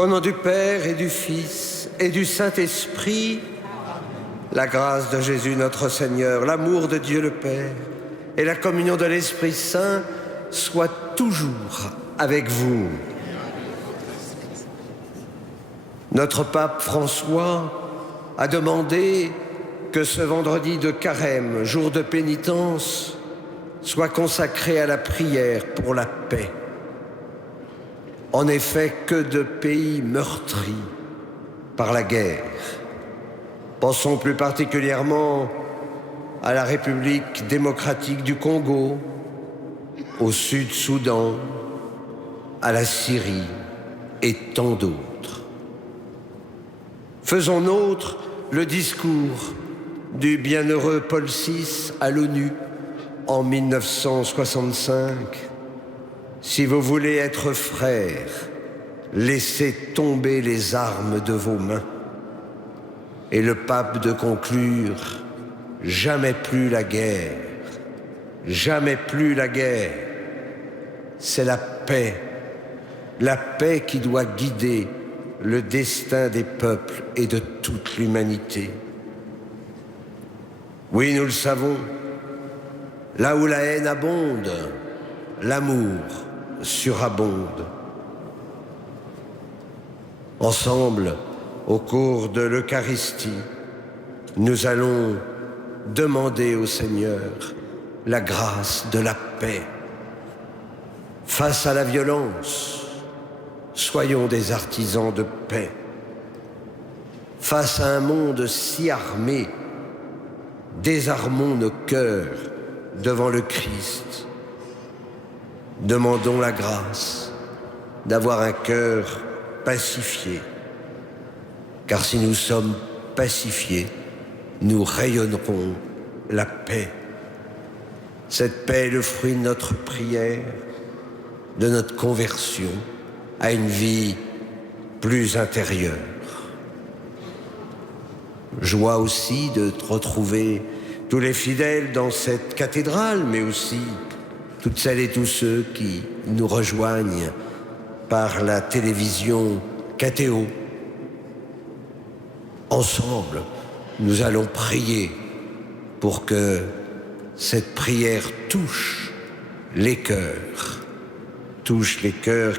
Au nom du Père et du Fils et du Saint-Esprit, la grâce de Jésus notre Seigneur, l'amour de Dieu le Père et la communion de l'Esprit Saint soient toujours avec vous. Notre pape François a demandé que ce vendredi de carême, jour de pénitence, soit consacré à la prière pour la paix. En effet, que de pays meurtris par la guerre. Pensons plus particulièrement à la République démocratique du Congo, au Sud-Soudan, à la Syrie et tant d'autres. Faisons nôtre le discours du bienheureux Paul VI à l'ONU en 1965. Si vous voulez être frères, laissez tomber les armes de vos mains. Et le pape de conclure, jamais plus la guerre, jamais plus la guerre. C'est la paix qui doit guider le destin des peuples et de toute l'humanité. Oui, nous le savons, là où la haine abonde, l'amour surabonde. Ensemble, au cours de l'Eucharistie, nous allons demander au Seigneur la grâce de la paix. Face à la violence, soyons des artisans de paix. Face à un monde si armé, désarmons nos cœurs devant le Christ. Demandons la grâce d'avoir un cœur pacifié. Car si nous sommes pacifiés, nous rayonnerons la paix. Cette paix est le fruit de notre prière, de notre conversion à une vie plus intérieure. Joie aussi de retrouver tous les fidèles dans cette cathédrale, mais aussi toutes celles et tous ceux qui nous rejoignent par la télévision KTO. Ensemble, nous allons prier pour que cette prière touche les cœurs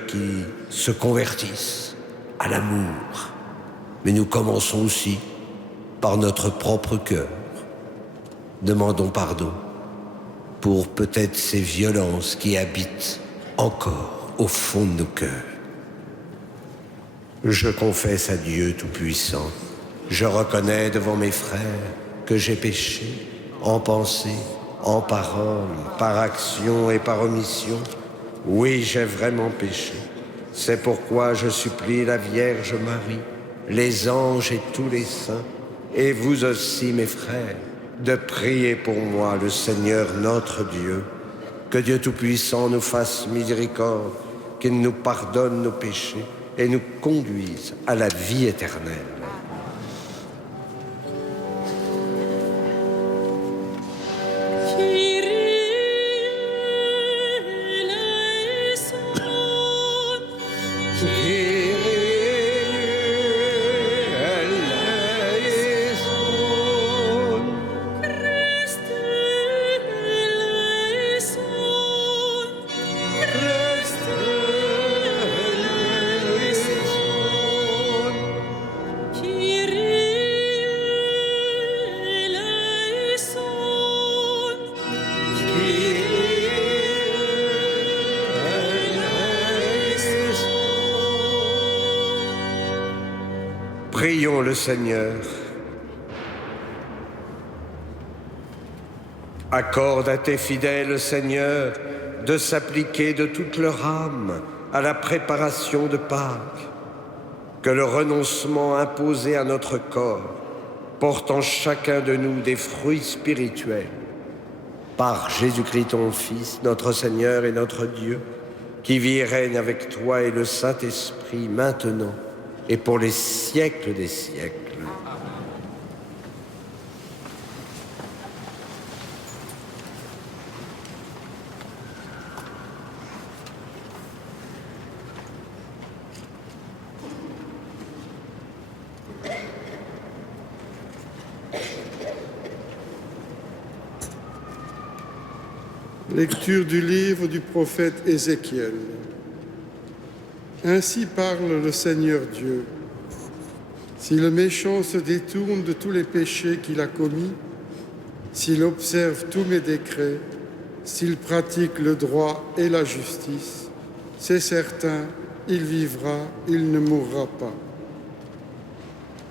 qui se convertissent à l'amour. Mais nous commençons aussi par notre propre cœur. Demandons pardon pour peut-être ces violences qui habitent encore au fond de nos cœurs. Je confesse à Dieu Tout-Puissant, je reconnais devant mes frères que j'ai péché en pensée, en parole, par action et par omission. Oui, j'ai vraiment péché. C'est pourquoi je supplie la Vierge Marie, les anges et tous les saints, et vous aussi, mes frères, de prier pour moi le Seigneur notre Dieu. Que Dieu Tout-Puissant nous fasse miséricorde, qu'il nous pardonne nos péchés et nous conduise à la vie éternelle. Prions le Seigneur. Accorde à tes fidèles, Seigneur, de s'appliquer de toute leur âme à la préparation de Pâques. Que le renoncement imposé à notre corps porte en chacun de nous des fruits spirituels. Par Jésus-Christ ton Fils, notre Seigneur et notre Dieu, qui vit et règne avec toi et le Saint-Esprit maintenant et pour les siècles des siècles. Lecture du livre du prophète Ézéchiel. Ainsi parle le Seigneur Dieu. Si le méchant se détourne de tous les péchés qu'il a commis, s'il observe tous mes décrets, s'il pratique le droit et la justice, c'est certain, il vivra, il ne mourra pas.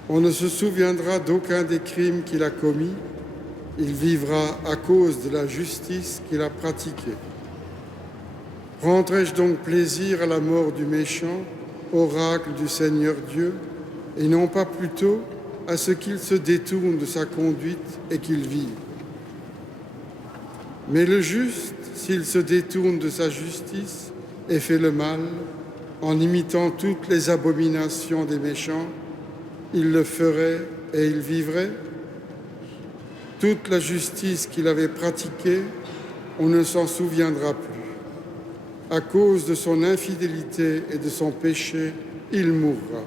On ne se souviendra d'aucun des crimes qu'il a commis, il vivra à cause de la justice qu'il a pratiquée. Prendrai-je donc plaisir à la mort du méchant, oracle du Seigneur Dieu, et non pas plutôt à ce qu'il se détourne de sa conduite et qu'il vive? Mais le juste, s'il se détourne de sa justice et fait le mal, en imitant toutes les abominations des méchants, il le ferait et il vivrait. Toute la justice qu'il avait pratiquée, on ne s'en souviendra plus. À cause de son infidélité et de son péché, il mourra.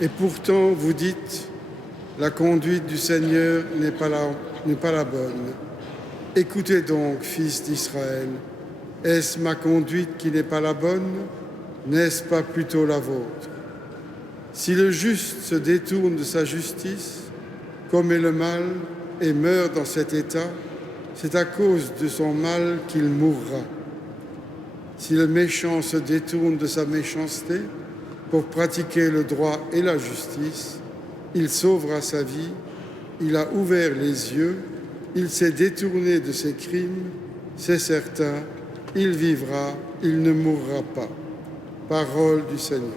Et pourtant, vous dites, la conduite du Seigneur n'est pas la bonne. Écoutez donc, fils d'Israël, est-ce ma conduite qui n'est pas la bonne? N'est-ce pas plutôt la vôtre? Si le juste se détourne de sa justice, commet le mal et meurt dans cet état, c'est à cause de son mal qu'il mourra. Si le méchant se détourne de sa méchanceté pour pratiquer le droit et la justice, il sauvera sa vie, il a ouvert les yeux, il s'est détourné de ses crimes, c'est certain, il vivra, il ne mourra pas. Parole du Seigneur.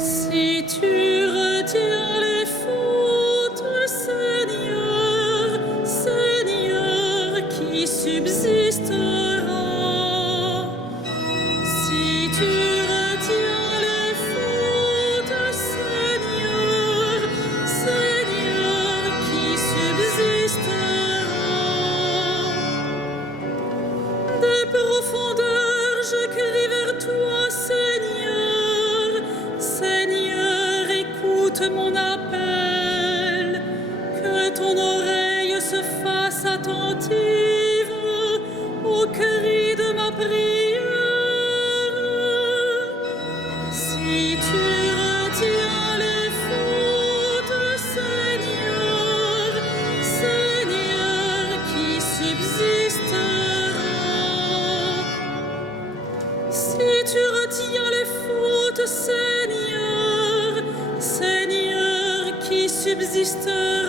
Si tu retiens les fautes, Seigneur, Seigneur, qui subsistera? Si tu retiens les fautes, Seigneur, Seigneur, qui subsistera? Des profondeurs, je crie vers toi, Seigneur. Seigneur, écoute mon appel, que ton oreille se fasse attentive au cri de ma prière. Si tu retiens les fautes, Seigneur, Seigneur, qui subsistera? Si tu retiens les fautes, Seigneur, Seigneur, qui subsistera?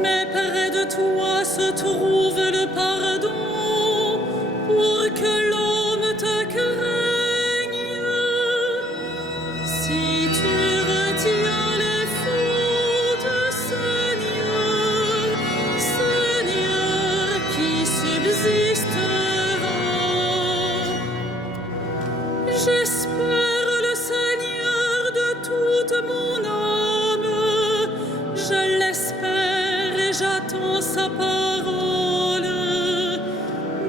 Mais près de toi se trouve le pardon pour que l'homme te craigne. Si tu retiens les fautes, Seigneur, Seigneur, qui subsistera? J'espère le Seigneur de toute mon âme, je l'espère et j'attends sa parole.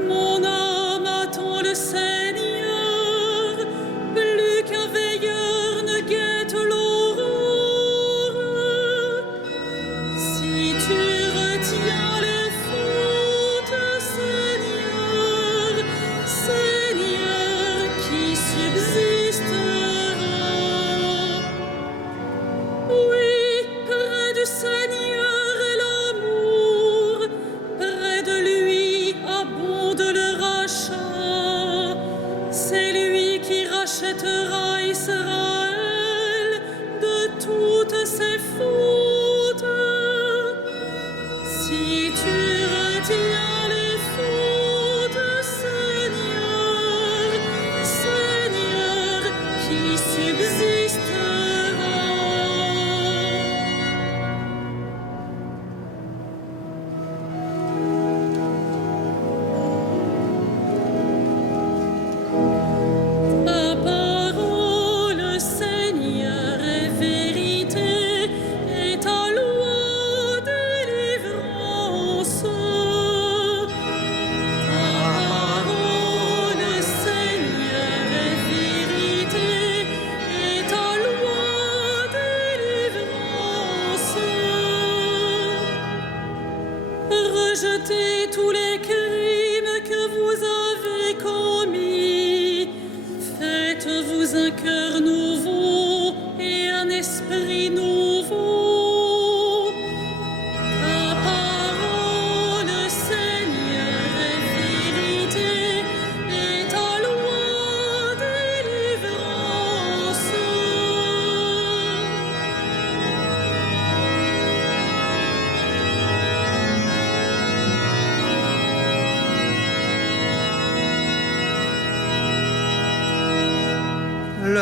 Mon âme attend le Seigneur, plus qu'un veilleur ne guette l'aurore. Si tu retiens les fautes, Seigneur, Seigneur, qui subsistera? Oui, près du Seigneur est l'amour,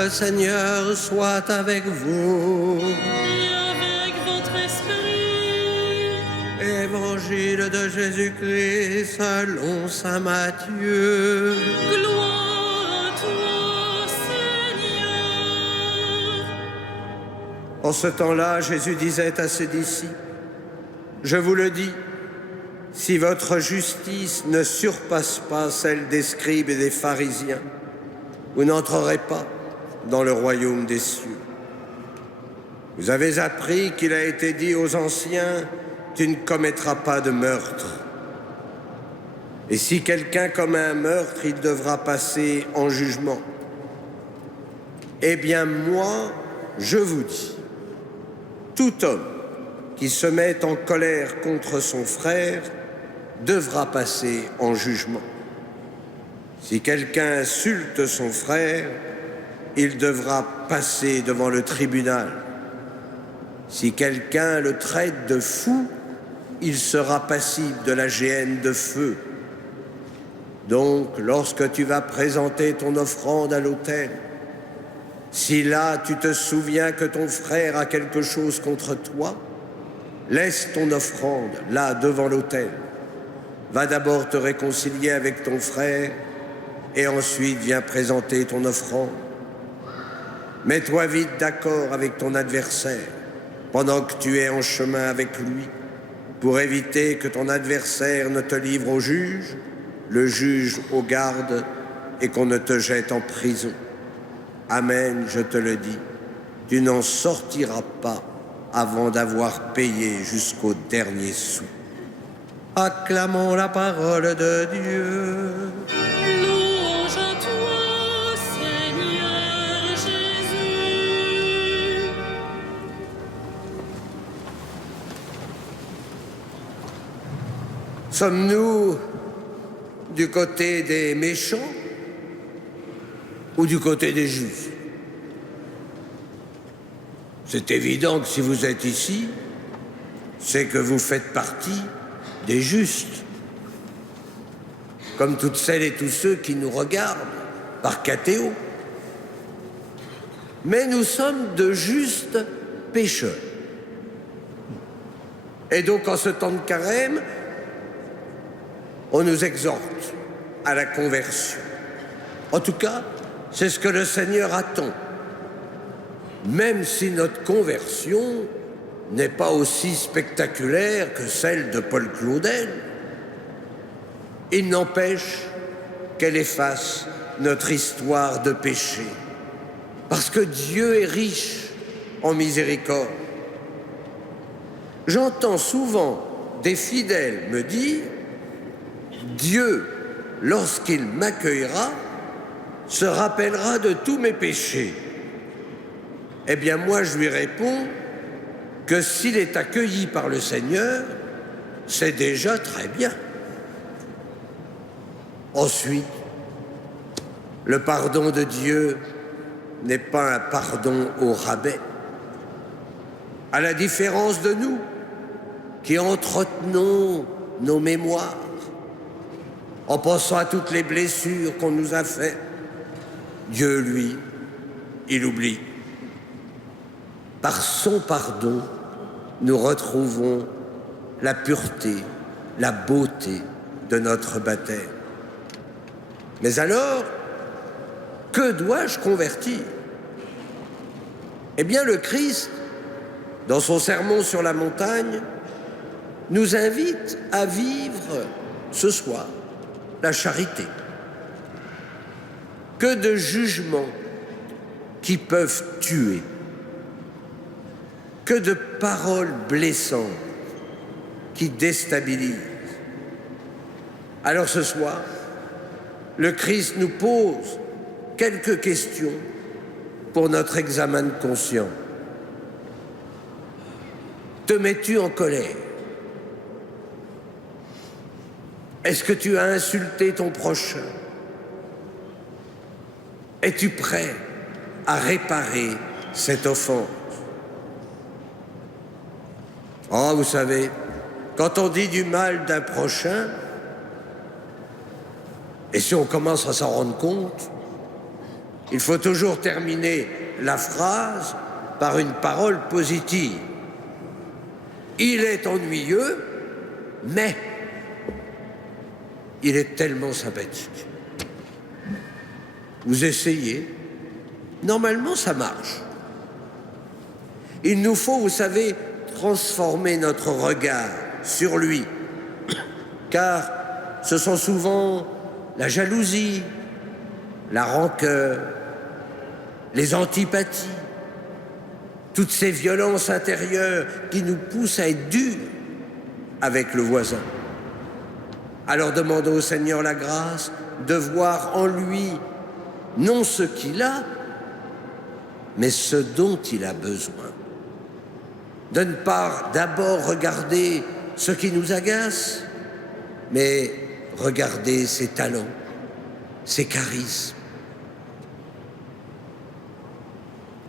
Le Seigneur soit avec vous. Et avec votre esprit. Évangile de Jésus-Christ selon saint Matthieu. Gloire à toi, Seigneur. En ce temps-là, Jésus disait à ses disciples, « Je vous le dis, si votre justice ne surpasse pas celle des scribes et des pharisiens, vous n'entrerez pas dans le royaume des cieux. Vous avez appris qu'il a été dit aux anciens, « Tu ne commettras pas de meurtre. » Et si quelqu'un commet un meurtre, il devra passer en jugement. Eh bien, moi, je vous dis, tout homme qui se met en colère contre son frère devra passer en jugement. Si quelqu'un insulte son frère, il devra passer devant le tribunal. Si quelqu'un le traite de fou, il sera passible de la géhenne de feu. Donc, lorsque tu vas présenter ton offrande à l'autel, si là tu te souviens que ton frère a quelque chose contre toi, laisse ton offrande là devant l'autel. Va d'abord te réconcilier avec ton frère et ensuite viens présenter ton offrande. Mets-toi vite d'accord avec ton adversaire pendant que tu es en chemin avec lui, pour éviter que ton adversaire ne te livre au juge, le juge aux gardes et qu'on ne te jette en prison. Amen, je te le dis, tu n'en sortiras pas avant d'avoir payé jusqu'au dernier sou. Acclamons la parole de Dieu. Louange à toi, Seigneur Jésus. Sommes-nous du côté des méchants ou du côté des justes? C'est évident que si vous êtes ici, c'est que vous faites partie des justes, comme toutes celles et tous ceux qui nous regardent par catéo. Mais nous sommes de justes pécheurs. Et donc, en ce temps de carême, on nous exhorte à la conversion. En tout cas, c'est ce que le Seigneur attend. Même si notre conversion n'est pas aussi spectaculaire que celle de Paul Claudel, il n'empêche qu'elle efface notre histoire de péché. Parce que Dieu est riche en miséricorde. J'entends souvent des fidèles me dire « Dieu, lorsqu'il m'accueillera, se rappellera de tous mes péchés. » Eh bien, moi, je lui réponds que s'il est accueilli par le Seigneur, c'est déjà très bien. Ensuite, le pardon de Dieu n'est pas un pardon au rabais. À la différence de nous, qui entretenons nos mémoires, en pensant à toutes les blessures qu'on nous a faites, Dieu, lui, il oublie. Par son pardon, nous retrouvons la pureté, la beauté de notre baptême. Mais alors, que dois-je convertir? Eh bien, le Christ, dans son sermon sur la montagne, nous invite à vivre ce soir la charité. Que de jugements qui peuvent tuer, que de paroles blessantes qui déstabilisent. Alors ce soir, le Christ nous pose quelques questions pour notre examen de conscience. Te mets-tu en colère? Est-ce que tu as insulté ton prochain? Es-tu prêt à réparer cette offense? Oh, vous savez, quand on dit du mal d'un prochain, et si on commence à s'en rendre compte, Il faut toujours terminer la phrase par une parole positive. Il est ennuyeux, mais il est tellement sympathique. Vous essayez, normalement ça marche. Il nous faut, vous savez, transformer notre regard sur lui, car ce sont souvent la jalousie, la rancœur, les antipathies, toutes ces violences intérieures qui nous poussent à être durs avec le voisin. Alors demandons au Seigneur la grâce de voir en lui non ce qu'il a, mais ce dont il a besoin. De ne pas d'abord regarder ce qui nous agace, mais regarder ses talents, ses charismes.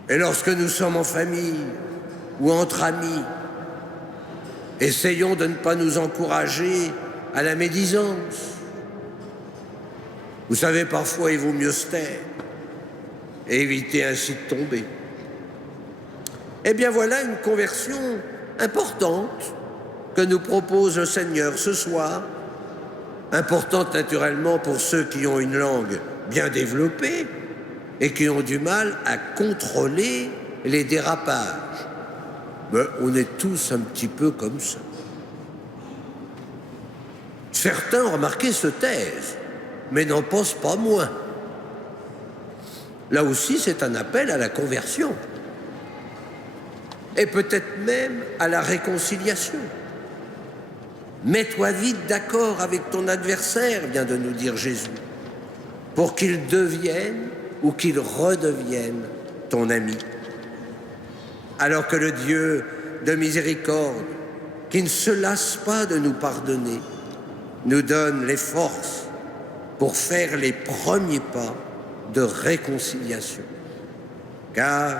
Et lorsque nous sommes en famille ou entre amis, essayons de ne pas nous encourager à la médisance. Vous savez, parfois, il vaut mieux se taire et éviter ainsi de tomber. Eh bien, voilà une conversion importante que nous propose le Seigneur ce soir. Importante, naturellement, pour ceux qui ont une langue bien développée et qui ont du mal à contrôler les dérapages. Mais on est tous un petit peu comme ça. Certains, remarquez, se taisent, mais n'en pensent pas moins. Là aussi, c'est un appel à la conversion. Et peut-être même à la réconciliation. Mets-toi vite d'accord avec ton adversaire, vient de nous dire Jésus, pour qu'il devienne ou qu'il redevienne ton ami. Alors que le Dieu de miséricorde, qui ne se lasse pas de nous pardonner, nous donne les forces pour faire les premiers pas de réconciliation. Car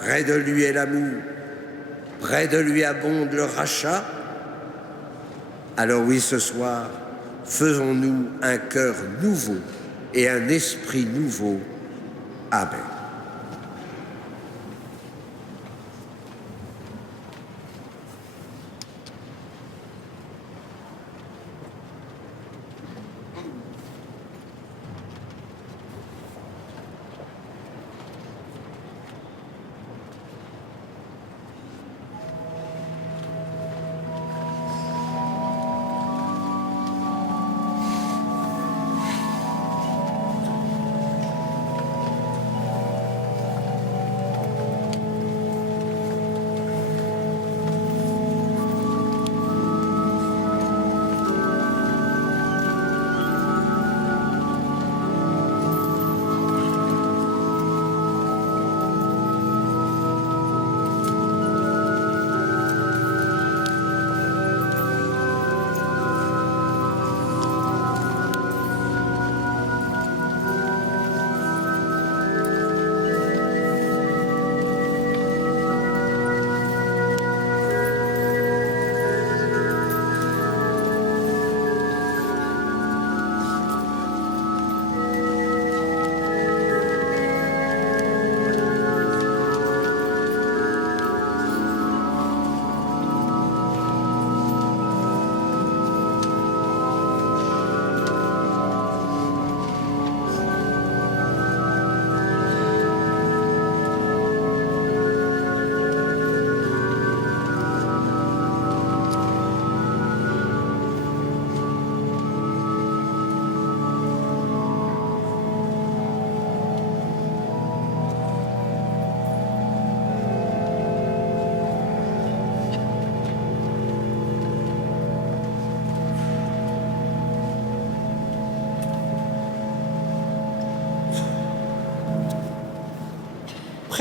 près de lui est l'amour, près de lui abonde le rachat. Alors oui, ce soir, faisons-nous un cœur nouveau et un esprit nouveau. Amen.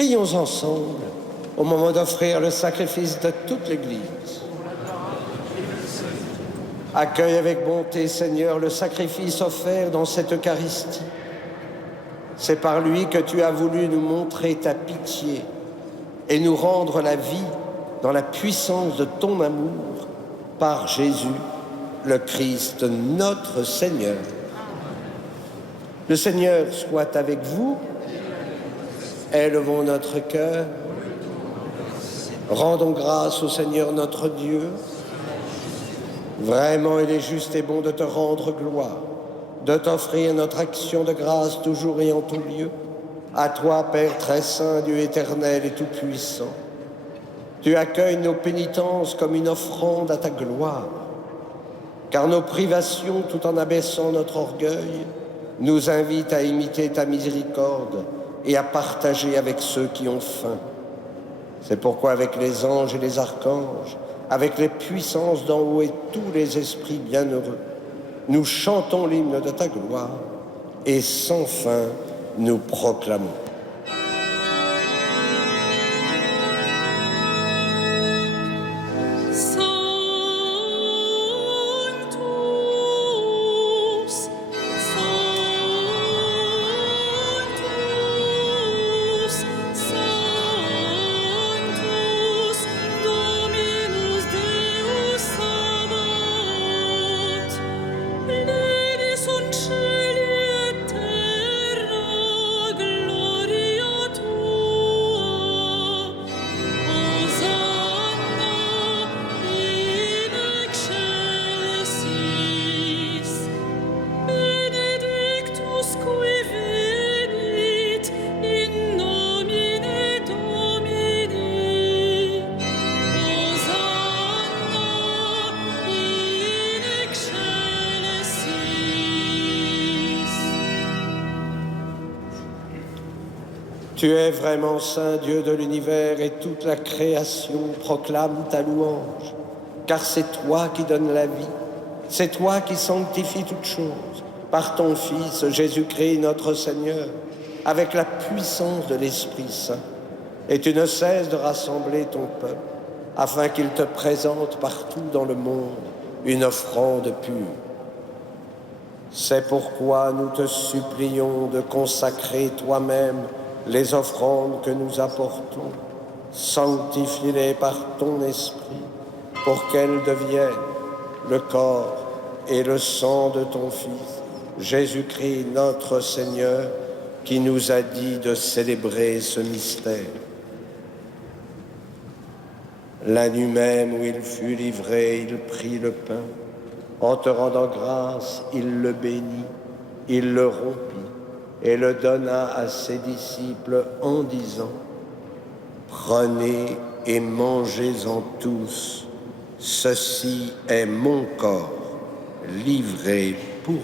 Prions ensemble au moment d'offrir le sacrifice de toute l'Église. Accueille avec bonté, Seigneur, le sacrifice offert dans cette Eucharistie. C'est par lui que tu as voulu nous montrer ta pitié et nous rendre la vie dans la puissance de ton amour par Jésus, le Christ, notre Seigneur. Le Seigneur soit avec vous Élevons notre cœur. Rendons grâce au Seigneur notre Dieu. Vraiment, il est juste et bon de te rendre gloire, de t'offrir notre action de grâce toujours et en tout lieu. À toi, Père très saint, Dieu éternel et tout-puissant. Tu accueilles nos pénitences comme une offrande à ta gloire, car nos privations, tout en abaissant notre orgueil, nous invitent à imiter ta miséricorde et à partager avec ceux qui ont faim. C'est pourquoi avec les anges et les archanges, avec les puissances d'en haut et tous les esprits bienheureux, nous chantons l'hymne de ta gloire et sans fin nous proclamons. Tu es vraiment saint, Dieu de l'univers, et toute la création proclame ta louange. Car c'est toi qui donnes la vie, c'est toi qui sanctifies toutes choses, par ton Fils Jésus-Christ notre Seigneur, avec la puissance de l'Esprit Saint. Et tu ne cesses de rassembler ton peuple, afin qu'il te présente partout dans le monde une offrande pure. C'est pourquoi nous te supplions de consacrer toi-même les offrandes que nous apportons, sanctifie-les par ton esprit, pour qu'elles deviennent le corps et le sang de ton Fils, Jésus-Christ notre Seigneur, qui nous a dit de célébrer ce mystère. La nuit même où il fut livré, il prit le pain. En te rendant grâce, il le bénit, il le rompit et le donna à ses disciples en disant : « Prenez et mangez-en tous, ceci est mon corps, livré pour vous. »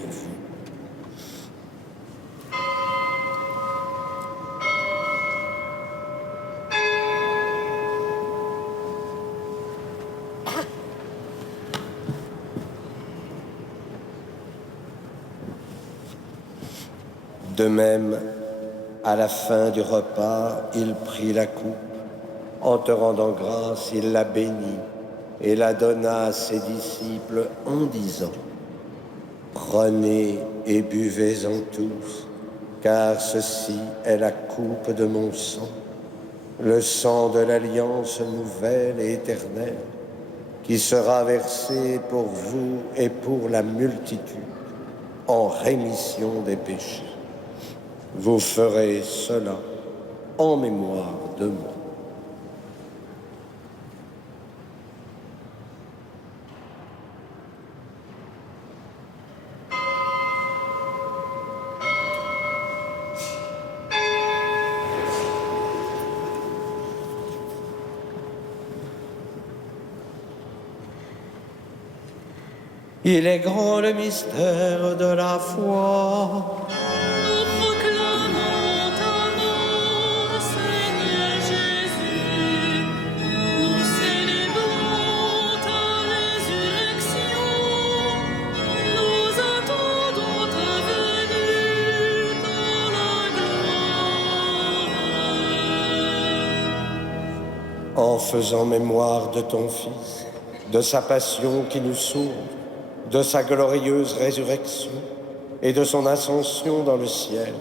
De même, à la fin du repas, il prit la coupe. En te rendant grâce, il la bénit et la donna à ses disciples en disant : « Prenez et buvez-en tous, car ceci est la coupe de mon sang, le sang de l'alliance nouvelle et éternelle, qui sera versé pour vous et pour la multitude en rémission des péchés. Vous ferez cela en mémoire de moi. » Il est grand le mystère de la foi. Nous proclamons ta mort, Seigneur Jésus. Nous célébrons ta résurrection. Nous attendons ta venue dans la gloire. En faisant mémoire de ton Fils, de sa passion qui nous sauve, de sa glorieuse résurrection et de son ascension dans le ciel,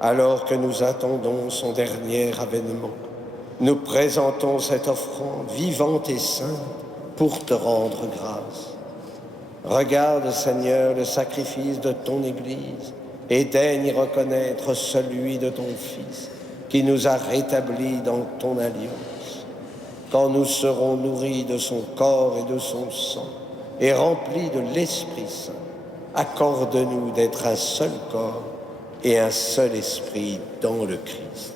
alors que nous attendons son dernier avènement, nous présentons cette offrande vivante et sainte pour te rendre grâce. Regarde, Seigneur, le sacrifice de ton Église et daigne reconnaître celui de ton Fils, qui nous a rétablis dans ton alliance. Quand nous serons nourris de son corps et de son sang, et remplis de l'Esprit Saint, accorde-nous d'être un seul corps et un seul esprit dans le Christ.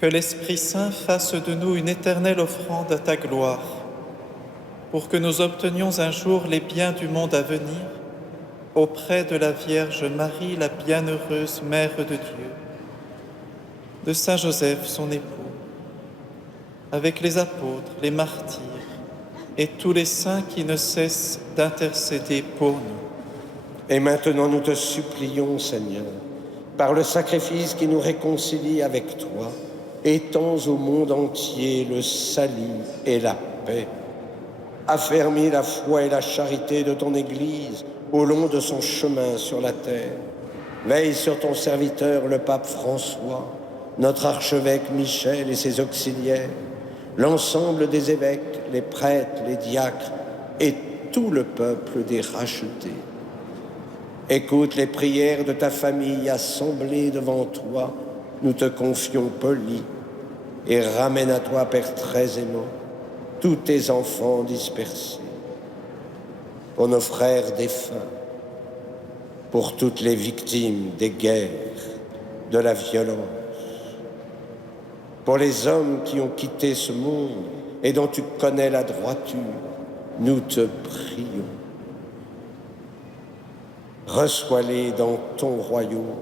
Que l'Esprit Saint fasse de nous une éternelle offrande à ta gloire, pour que nous obtenions un jour les biens du monde à venir, auprès de la Vierge Marie, la bienheureuse Mère de Dieu, de Saint Joseph, son époux, avec les apôtres, les martyrs et tous les saints qui ne cessent d'intercéder pour nous. Et maintenant nous te supplions, Seigneur, par le sacrifice qui nous réconcilie avec toi, étends au monde entier le salut et la paix. Affermis la foi et la charité de ton Église au long de son chemin sur la terre. Veille sur ton serviteur, le pape François, notre archevêque Michel et ses auxiliaires, l'ensemble des évêques, les prêtres, les diacres et tout le peuple des rachetés. Écoute les prières de ta famille assemblée devant toi, nous te confions polis, et ramène à toi, Père très aimant, tous tes enfants dispersés. Pour nos frères défunts, pour toutes les victimes des guerres, de la violence, pour les hommes qui ont quitté ce monde et dont tu connais la droiture, nous te prions. Reçois-les dans ton royaume,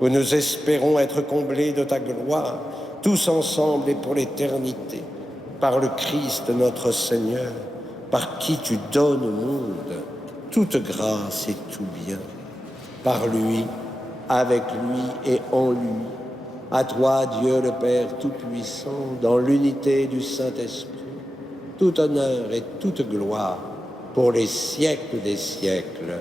où nous espérons être comblés de ta gloire, tous ensemble et pour l'éternité, par le Christ notre Seigneur, par qui tu donnes au monde toute grâce et tout bien. Par lui, avec lui et en lui, à toi, Dieu le Père Tout-Puissant, dans l'unité du Saint-Esprit, tout honneur et toute gloire pour les siècles des siècles.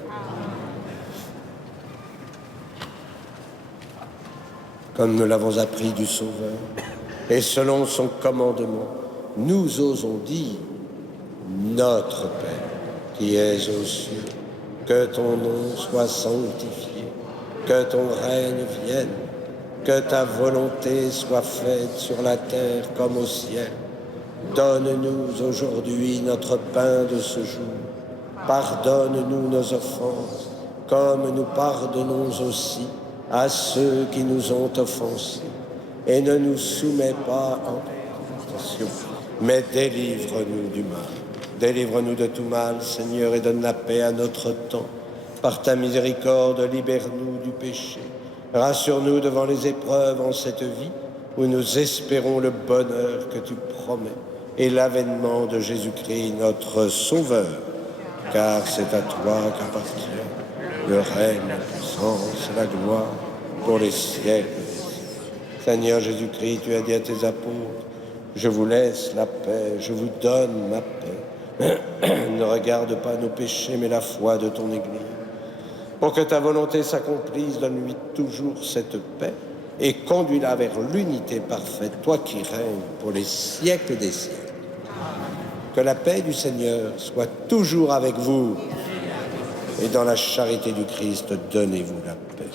Comme nous l'avons appris du Sauveur, et selon son commandement, nous osons dire: Notre Père, qui es aux cieux, que ton nom soit sanctifié, que ton règne vienne, que ta volonté soit faite sur la terre comme au ciel. Donne-nous aujourd'hui notre pain de ce jour. Pardonne-nous nos offenses, comme nous pardonnons aussi à ceux qui nous ont offensés. Et ne nous soumets pas en tentation, mais délivre-nous du mal. Délivre-nous de tout mal, Seigneur, et donne la paix à notre temps. Par ta miséricorde, libère-nous du péché. Rassure-nous devant les épreuves en cette vie, où nous espérons le bonheur que tu promets et l'avènement de Jésus-Christ, notre Sauveur. Car c'est à toi qu'appartient le règne, la puissance et la gloire pour les siècles. Seigneur Jésus-Christ, tu as dit à tes apôtres: je vous laisse la paix, je vous donne ma paix. Ne regarde pas nos péchés, mais la foi de ton Église. Pour que ta volonté s'accomplisse, donne-lui toujours cette paix et conduis-la vers l'unité parfaite, toi qui règnes pour les siècles des siècles. Que la paix du Seigneur soit toujours avec vous, et dans la charité du Christ, donnez-vous la paix.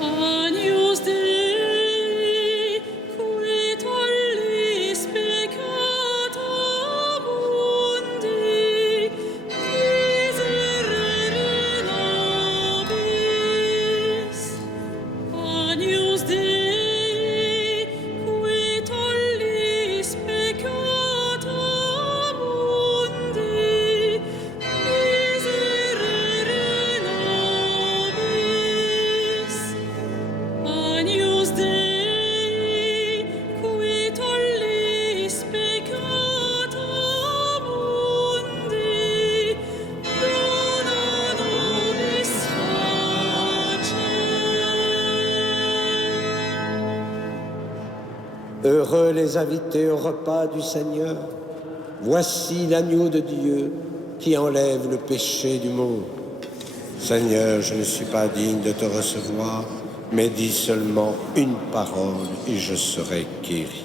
Agnus Dei, qui tollis peccata mundi, miserere nobis. Agnus Dei, qui tollis peccata mundi, miserere nobis. Agnus Dei, qui tollis peccata mundi, dona nobis pace. Heureux les invités au repas du Seigneur. Voici l'agneau de Dieu qui enlève le péché du monde. Seigneur, je ne suis pas digne de te recevoir, Mais dis seulement une parole et je serai guéri.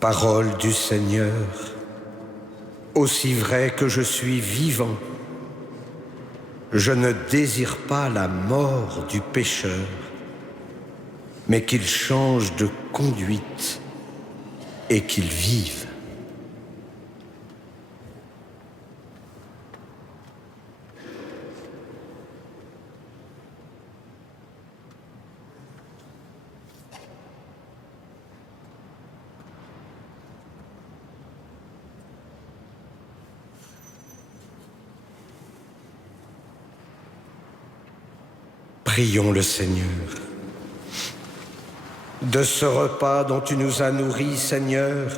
Parole du Seigneur, aussi vrai que je suis vivant, je ne désire pas la mort du pécheur, mais qu'il change de conduite et qu'il vive. Prions le Seigneur. De ce repas dont tu nous as nourris, Seigneur,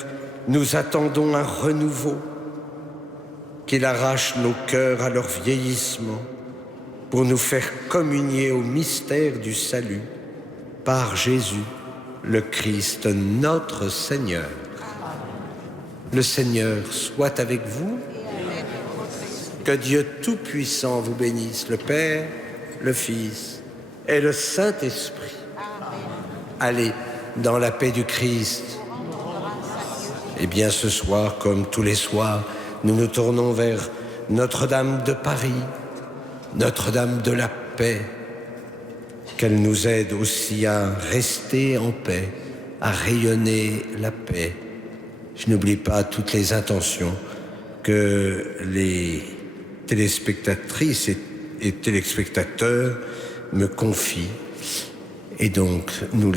nous attendons un renouveau, qu'il arrache nos cœurs à leur vieillissement pour nous faire communier au mystère du salut par Jésus, le Christ, notre Seigneur. Le Seigneur soit avec vous. Que Dieu Tout-Puissant vous bénisse, le Père, le Fils et le Saint-Esprit. Allez dans la paix du Christ. Eh bien, ce soir, comme tous les soirs, nous nous tournons vers Notre-Dame de Paris, Notre-Dame de la paix. Qu'elle nous aide aussi à rester en paix, à rayonner la paix. Je n'oublie pas toutes les intentions que les téléspectatrices et téléspectateurs me confient. Et donc, nous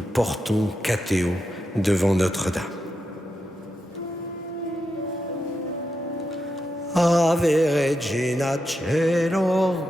portons Catéo devant Notre-Dame. Ave Regina Caelorum.